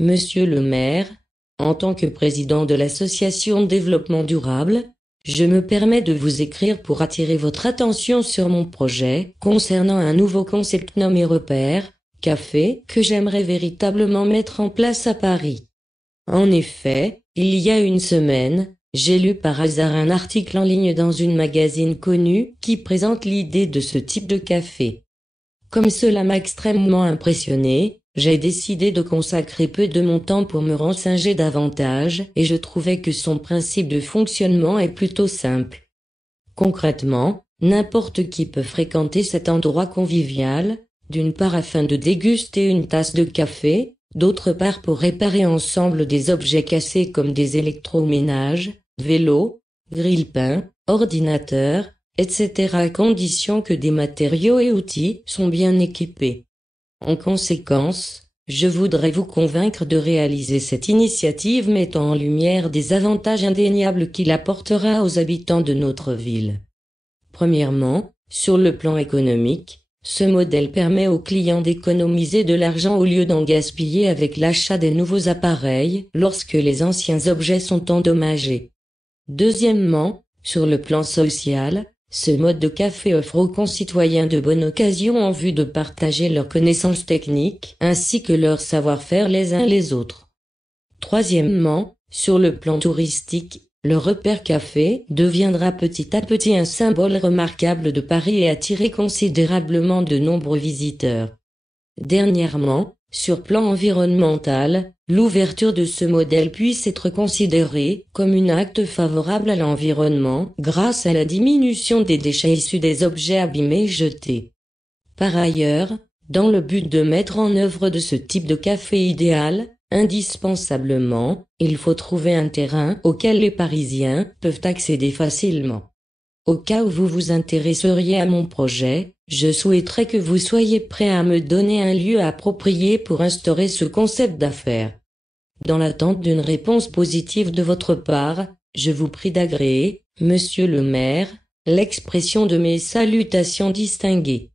Monsieur le maire, en tant que président de l'association Développement Durable, je me permets de vous écrire pour attirer votre attention sur mon projet concernant un nouveau concept nommé REPAIR-CAFÉ que j'aimerais véritablement mettre en place à Paris. En effet, il y a une semaine, j'ai lu par hasard un article en ligne dans une magazine connue qui présente l'idée de ce type de café. Comme cela m'a extrêmement impressionné, j'ai décidé de consacrer peu de mon temps pour me renseigner davantage et je trouvais que son principe de fonctionnement est plutôt simple. Concrètement, n'importe qui peut fréquenter cet endroit convivial, d'une part afin de déguster une tasse de café, d'autre part pour réparer ensemble des objets cassés comme des électroménages, vélos, grille-pains, ordinateurs, etc. à condition que des matériaux et outils sont bien équipés. En conséquence, je voudrais vous convaincre de réaliser cette initiative mettant en lumière des avantages indéniables qu'il apportera aux habitants de notre ville. Premièrement, sur le plan économique, ce modèle permet aux clients d'économiser de l'argent au lieu d'en gaspiller avec l'achat des nouveaux appareils lorsque les anciens objets sont endommagés. Deuxièmement, sur le plan social, ce mode de café offre aux concitoyens de bonnes occasions en vue de partager leurs connaissances techniques ainsi que leur savoir-faire les uns les autres. Troisièmement, sur le plan touristique, le REPAIR-CAFÉ deviendra petit à petit un symbole remarquable de Paris et attirer considérablement de nombreux visiteurs. Dernièrement, sur plan environnemental, l'ouverture de ce modèle puisse être considérée comme un acte favorable à l'environnement grâce à la diminution des déchets issus des objets abîmés jetés. Par ailleurs, dans le but de mettre en œuvre de ce type de café idéal, indispensablement, il faut trouver un terrain auquel les Parisiens peuvent accéder facilement. Au cas où vous vous intéresseriez à mon projet, je souhaiterais que vous soyez prêt à me donner un lieu approprié pour instaurer ce concept d'affaires. Dans l'attente d'une réponse positive de votre part, je vous prie d'agréer, monsieur le maire, l'expression de mes salutations distinguées.